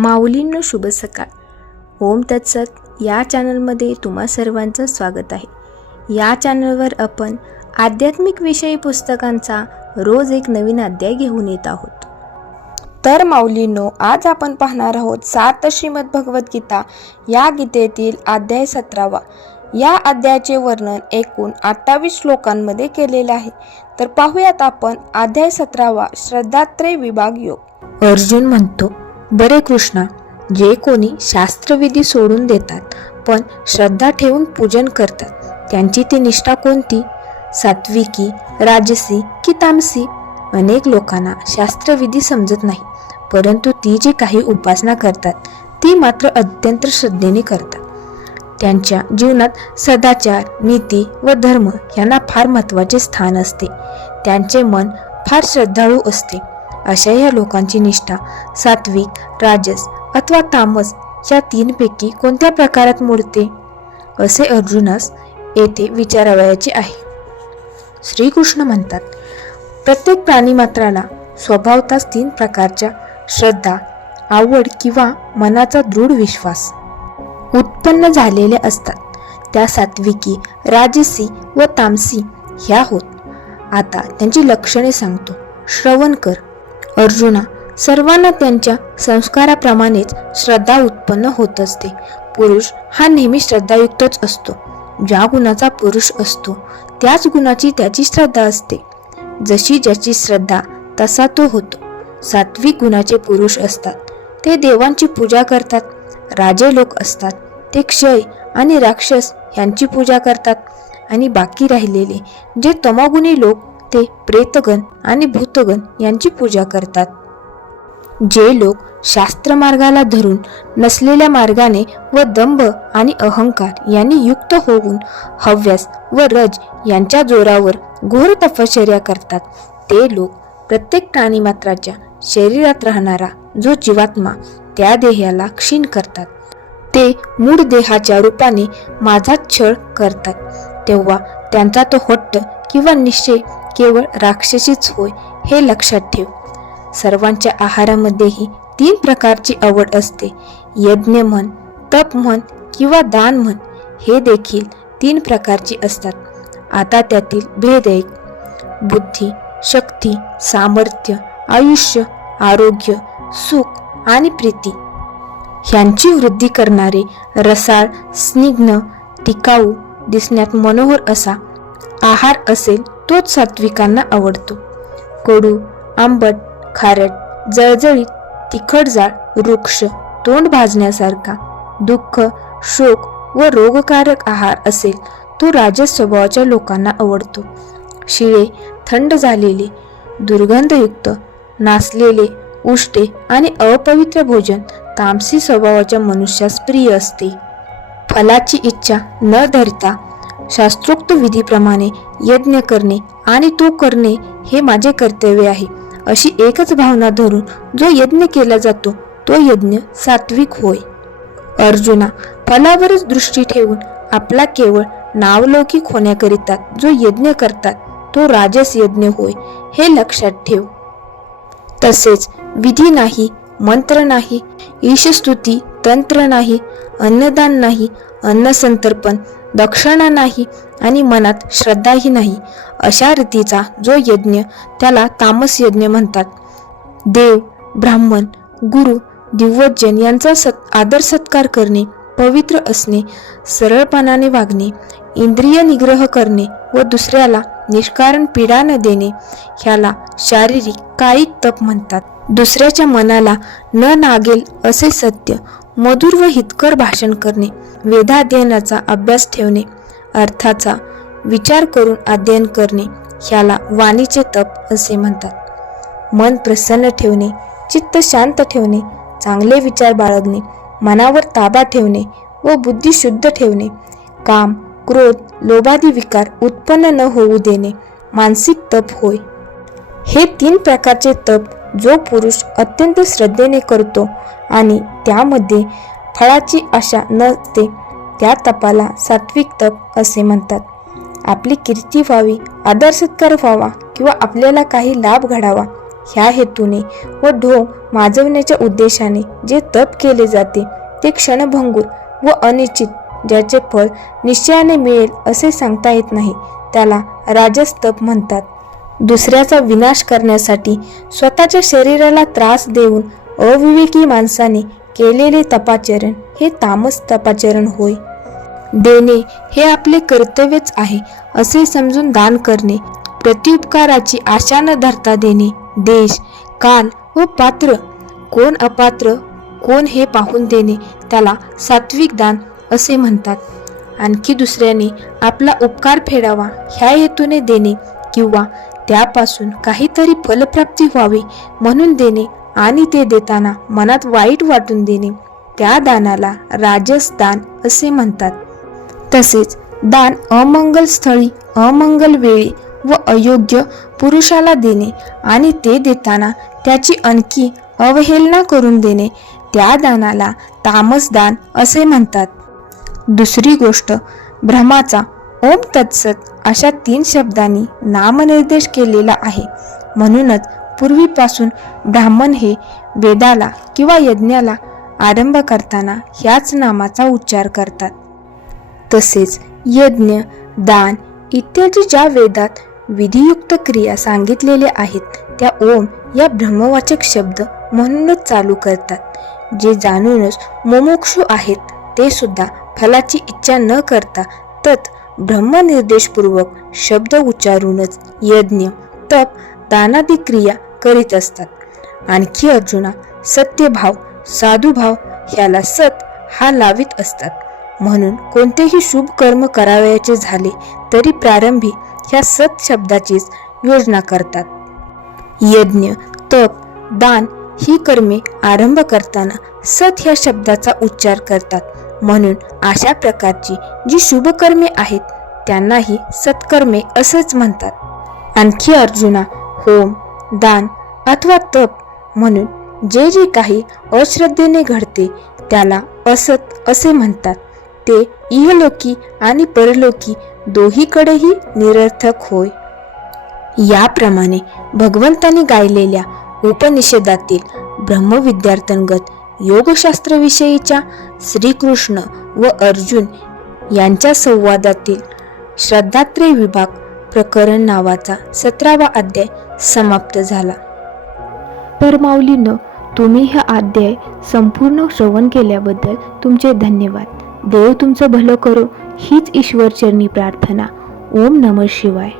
माऊलींनो शुभ सकाळ. ओम तत्सत. या चॅनलमध्ये तुम्हा सर्वांचं स्वागत आहे. या चॅनलवर आपण आध्यात्मिक विषयी पुस्तकांचा रोज एक नवीन अध्याय घेऊन येत आहोत. तर माऊलींनो आज आपण पाहणार आहोत सात श्रीमद भगवद्गीता या गीतेतील अध्याय सतरावा. या अध्यायाचे वर्णन एकूण अठ्ठावीस श्लोकांमध्ये केलेले आहे. तर पाहूयात आपण अध्याय सतरावा श्रद्धात्रय विभाग योग. अर्जुन म्हणतो बरे कृष्णा जे कोणी शास्त्रविधी सोडून देतात पण श्रद्धा ठेवून पूजन करतात त्यांची ती निष्ठा कोणती? सात्विकी राजसी की तामसी? अनेक लोकांना शास्त्रविधी समजत नाही परंतु ती जी काही उपासना करतात ती मात्र अत्यंत श्रद्धेने करतात. त्यांच्या जीवनात सदाचार नीती व धर्म यांना फार महत्त्वाचे स्थान असते. त्यांचे मन फार श्रद्धाळू असते. अशा या लोकांची निष्ठा सात्विक राजस अथवा तामस या तीनपैकी कोणत्या प्रकारात मोडते? असे अर्जुनास येथे विचारावयाचे आहे. श्रीकृष्ण म्हणतात प्रत्येक प्राणीमात्राला स्वभावताच तीन प्रकारच्या श्रद्धा आवड किंवा मनाचा दृढ विश्वास उत्पन्न झालेले असतात. त्या सात्विकी राजसी व तामसी ह्या होत. आता त्यांची लक्षणे सांगतो. श्रवण कर. अर्जुना सर्वांना त्यांच्या संस्काराप्रमाणेच श्रद्धा उत्पन्न होत असते. पुरुष हा नेहमी श्रद्धायुक्तच असतो. ज्या गुणाचा पुरुष असतो त्याच गुणाची त्याची श्रद्धा असते. जशी ज्याची श्रद्धा तसा तो होतो. सात्विक गुणाचे पुरुष असतात. ते देवांची पूजा करतात. राजे लोक असतात. ते क्षय आणि राक्षस यांची पूजा करतात. आणि बाकी राहिलेले जे तमोगुणी लोक ते प्रेतगण आणि भूतगण यांची पूजा करतात. जे लोक शास्त्र मार्गाला धरून नसलेल्या मार्गाने व दंभ आणि अहंकार यांनी युक्त होऊन हव्यास व रज यांच्या जोरावर घोर तपश्चर्या करतात. ते लोक प्रत्येक प्राणीमात्राच्या शरीरात राहणारा जो जीवात्मा त्या देहाला क्षीण करतात. ते मूळ देहाच्या रूपाने माझा छळ करतात. तेव्हा त्यांचा तो हट्ट किंवा निश्चय केवळ राक्षसीच होय हे लक्षात ठेव. सर्वांच्या आहारामध्येही तीन प्रकारची आवड असते. यज्ञ म्हण तप म्हण किंवा दान म्हण हे देखील तीन प्रकारची असतात. आता त्यातील भेद एक बुद्धी शक्ती सामर्थ्य आयुष्य आरोग्य सुख आणि प्रीती. ह्यांची वृद्धी करणारे रसाळ स्निग्ध टिकाऊ दिसण्यात मनोहर असा आहार असेल तोच सात्विकांना आवडतो. कडू आंबट खारट जळजळीत तिखटजाळ वृक्ष तोंड भाजण्यासारखा दुःख शोक व रोगकारक आहार असेल तो राजस स्वभावाच्या लोकांना आवडतो. शिळे थंड झालेले दुर्गंधयुक्त नासलेले उष्टे आणि अपवित्र भोजन तामसी स्वभावाच्या मनुष्यास प्रिय असते. फलाची इच्छा न धरता शास्त्रोक्त विधीप्रमाणे यज्ञ करणे आणि तो करणे हे माझे कर्तव्य आहे. अशी एकच भावना धरून जो यज्ञ केला जातो तो यज्ञ सात्विक होय. अर्जुना फलावरच दृष्टी ठेवून आपला केवळ नावलौकिक होण्याकरिता जो यज्ञ करतात तो राजस यज्ञ होय हे लक्षात ठेव. तसेच विधी नाही मंत्र नाही ईशस्तुती तंत्र नाही अन्नदान नाही अन्नसंतर्पण दक्षिणा नाही आणि मनात श्रद्धाही नाही. अशा रीतीचा जो यज्ञ त्याला तामस यज्ञ म्हणतात. देव ब्राह्मण गुरु दिव्यजन यांचा सत् आदर सत्कार करणे पवित्र असणे सरळपणाने वागणे इंद्रिय निग्रह करणे व दुसऱ्याला निष्कारण पीडा न देणे ह्याला शारीरिक कायिक तप म्हणतात. दुसऱ्याच्या मनाला न नागेल असे सत्य मधुर व हितकर भाषण करणे वेदाध्ययनाचा अभ्यास ठेवणे अर्थाचा विचार करून अध्ययन करणे ह्याला वाणीचे तप असे म्हणतात. मन प्रसन्न ठेवणे चित्त शांत ठेवणे चांगले विचार बाळगणे मनावर ताबा ठेवणे व बुद्धी शुद्ध ठेवणे काम क्रोध लोभादी विकार उत्पन्न न होऊ देणे मानसिक तप होय. हे तीन प्रकारचे तप जो पुरुष अत्यंत श्रद्धेने करतो आणि त्यामध्ये फळाची आशा नसते त्या तपाला सात्विक तप असे म्हणतात. आपली कीर्ती व्हावी आदर सत्कार व्हावा किंवा आपल्याला काही लाभ घडावा ह्या हेतूने व ढोंग माजवण्याच्या उद्देशाने जे तप केले जाते ते क्षणभंगूर व अनिश्चित ज्याचे फळ निश्चयाने मिळेल असे सांगता येत नाही त्याला राजस तप म्हणतात. दुसऱ्याचा विनाश करण्यासाठी स्वतःच्या शरीराला त्रास देऊन अविवेकी माणसाने केलेले तपाचरण हे तामस तपाचरण होय. देणे हे आपले कर्तव्यच आहे असे समजून दान करणे प्रत्युपकाराची आशा न धरता देणे देश काल व पात्र कोण अपात्र कोण हे पाहून देणे त्याला सात्विक दान असे म्हणतात. आणखी दुसऱ्याने आपला उपकार फेडावा ह्या हेतूने देणे किंवा त्यापासून काहीतरी फलप्राप्ती व्हावी म्हणून देणे आणि ते देताना मनात वाईट वाटून देणे. त्या दानाला राजस दान असे म्हणतात. तसेच दान अमंगल स्थळी अमंगल वेळी व अयोग्य पुरुषाला देणे आणि ते देताना त्याची आणखी अवहेलना करून देणे. त्या दानाला तामस दान असे म्हणतात. दुसरी गोष्ट भ्रमाचा ओम तत्सत अशा तीन शब्दांनी नामनिर्देश केलेला आहे. म्हणूनच पूर्वीपासून ब्राह्मण हे वेदाला किंवा यज्ञाला आरंभ करताना ह्याच नामाचा उच्चार करतात. तसेच यज्ञ दान इत्यादी ज्या वेदात विधियुक्त क्रिया सांगितलेल्या आहेत त्या ओम या ब्रह्मवाचक शब्द म्हणूनच चालू करतात. जे जाणूनच मोमोक्षू आहेत ते सुद्धा फलाची इच्छा न करता तत् ब्रह्मनिर्देशपूर्वक शब्द उच्चारूनच यज्ञ तप दानादी क्रिया करीत असतात. आणखी अर्जुना सत्यभाव साधुभाव ह्याला सत हा लावित असतात. म्हणून कोणतेही शुभ कर्म करावयाचे झाले तरी प्रारंभी ह्या सत शब्दाचीच योजना करतात. यज्ञ तप दान ही कर्मे आरंभ करताना सत ह्या शब्दाचा उच्चार करतात. म्हणून अशा प्रकारची जी शुभकर्मे आहेत त्यांनाही सत्कर्मे असंच म्हणतात. आणखी अर्जुना होम दान अथवा तप म्हणून जे जे काही अश्रद्धेने घडते त्याला असत असे म्हणतात. ते इहलोकी आणि परलोकी दोहीकडेही निरर्थक होय. याप्रमाणे भगवंताने गायलेल्या उपनिषदातील ब्रह्मविद्यार्थ्यांगत योगशास्त्राविषयीच्या श्रीकृष्ण व अर्जुन यांच्या संवादातील श्रद्धात्रय विभाग प्रकरण नावाचा सतरावा अध्याय समाप्त झाला. तर माऊलीनं तुम्ही हा अध्याय संपूर्ण श्रवण केल्याबद्दल तुमचे धन्यवाद. देव तुमचं भलं करो हीच ईश्वरचरणी प्रार्थना. ओम नमः शिवाय.